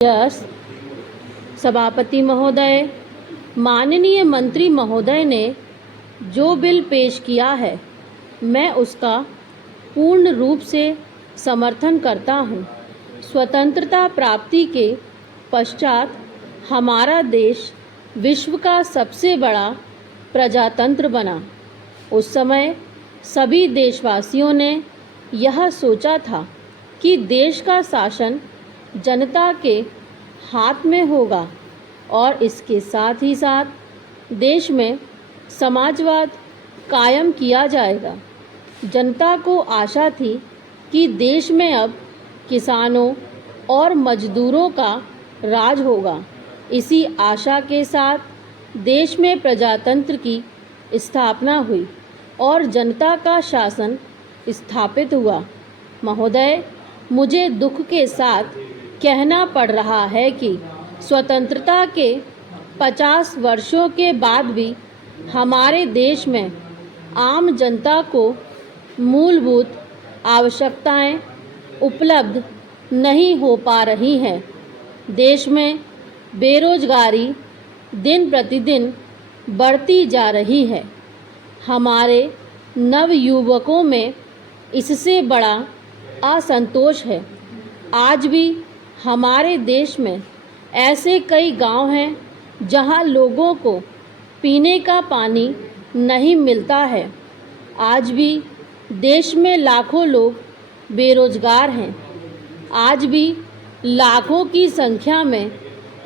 Yes सभापति महोदय, माननीय मंत्री महोदय ने जो बिल पेश किया है मैं उसका पूर्ण रूप से समर्थन करता हूं। स्वतंत्रता प्राप्ति के पश्चात हमारा देश विश्व का सबसे बड़ा प्रजातंत्र बना। उस समय सभी देशवासियों ने यह सोचा था कि देश का शासन जनता के हाथ में होगा और इसके साथ ही साथ देश में समाजवाद कायम किया जाएगा। जनता को आशा थी कि देश में अब किसानों और मजदूरों का राज होगा। इसी आशा के साथ देश में प्रजातंत्र की स्थापना हुई और जनता का शासन स्थापित हुआ। महोदय, मुझे दुख के साथ कहना पड़ रहा है कि स्वतंत्रता के 50 वर्षों के बाद भी हमारे देश में आम जनता को मूलभूत आवश्यकताएं उपलब्ध नहीं हो पा रही हैं। देश में बेरोजगारी दिन प्रतिदिन बढ़ती जा रही है। हमारे नवयुवकों में इससे बड़ा असंतोष है। आज भी हमारे देश में ऐसे कई गांव हैं जहां लोगों को पीने का पानी नहीं मिलता है। आज भी देश में लाखों लोग बेरोजगार हैं। आज भी लाखों की संख्या में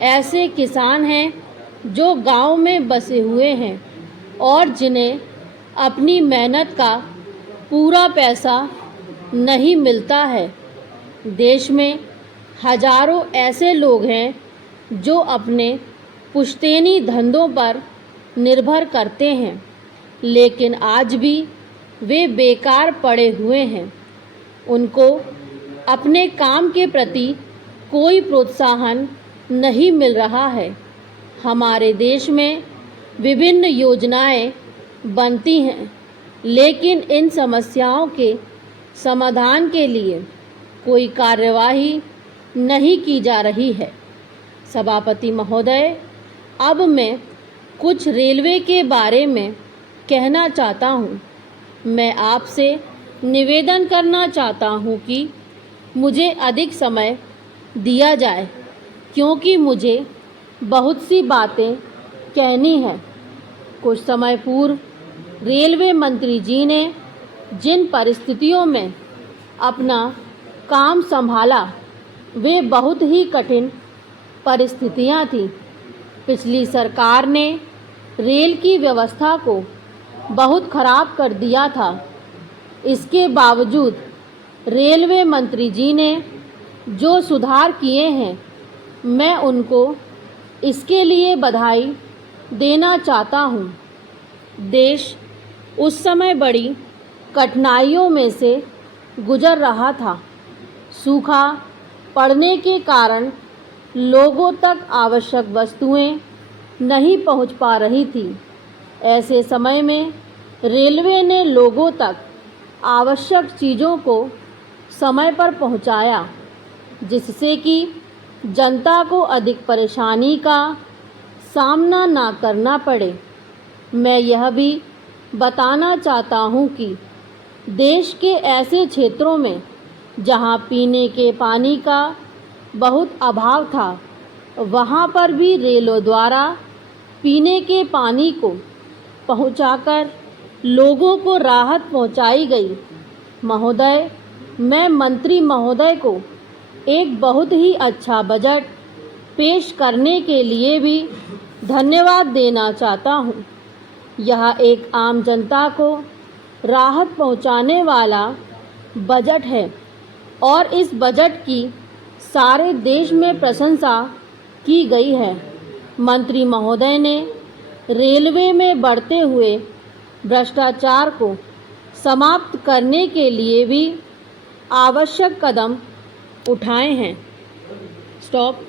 ऐसे किसान हैं जो गांव में बसे हुए हैं और जिन्हें अपनी मेहनत का पूरा पैसा नहीं मिलता है। देश में हजारों ऐसे लोग हैं जो अपने पुश्तैनी धंधों पर निर्भर करते हैं, लेकिन आज भी वे बेकार पड़े हुए हैं। उनको अपने काम के प्रति कोई प्रोत्साहन नहीं मिल रहा है। हमारे देश में विभिन्न योजनाएं बनती हैं, लेकिन इन समस्याओं के समाधान के लिए कोई कार्यवाही नहीं की जा रही है। सभापति महोदय, अब मैं कुछ रेलवे के बारे में कहना चाहता हूँ। मैं आपसे निवेदन करना चाहता हूँ कि मुझे अधिक समय दिया जाए, क्योंकि मुझे बहुत सी बातें कहनी हैं। कुछ समय पूर्व रेलवे मंत्री जी ने जिन परिस्थितियों में अपना काम संभाला वे बहुत ही कठिन परिस्थितियां थीं। पिछली सरकार ने रेल की व्यवस्था को बहुत खराब कर दिया था। इसके बावजूद रेलवे मंत्री जी ने जो सुधार किए हैं मैं उनको इसके लिए बधाई देना चाहता हूँ। देश उस समय बड़ी कठिनाइयों में से गुजर रहा था। सूखा पड़ने के कारण लोगों तक आवश्यक वस्तुएं नहीं पहुंच पा रही थी। ऐसे समय में रेलवे ने लोगों तक आवश्यक चीज़ों को समय पर पहुंचाया, जिससे कि जनता को अधिक परेशानी का सामना ना करना पड़े। मैं यह भी बताना चाहता हूं कि देश के ऐसे क्षेत्रों में जहां पीने के पानी का बहुत अभाव था, वहां पर भी रेलों द्वारा पीने के पानी को पहुंचाकर लोगों को राहत पहुंचाई गई। महोदय, मैं मंत्री महोदय को एक बहुत ही अच्छा बजट पेश करने के लिए भी धन्यवाद देना चाहता हूं। यह एक आम जनता को राहत पहुंचाने वाला बजट है और इस बजट की सारे देश में प्रशंसा की गई है। मंत्री महोदय ने रेलवे में बढ़ते हुए भ्रष्टाचार को समाप्त करने के लिए भी आवश्यक कदम उठाए हैं। स्टॉप।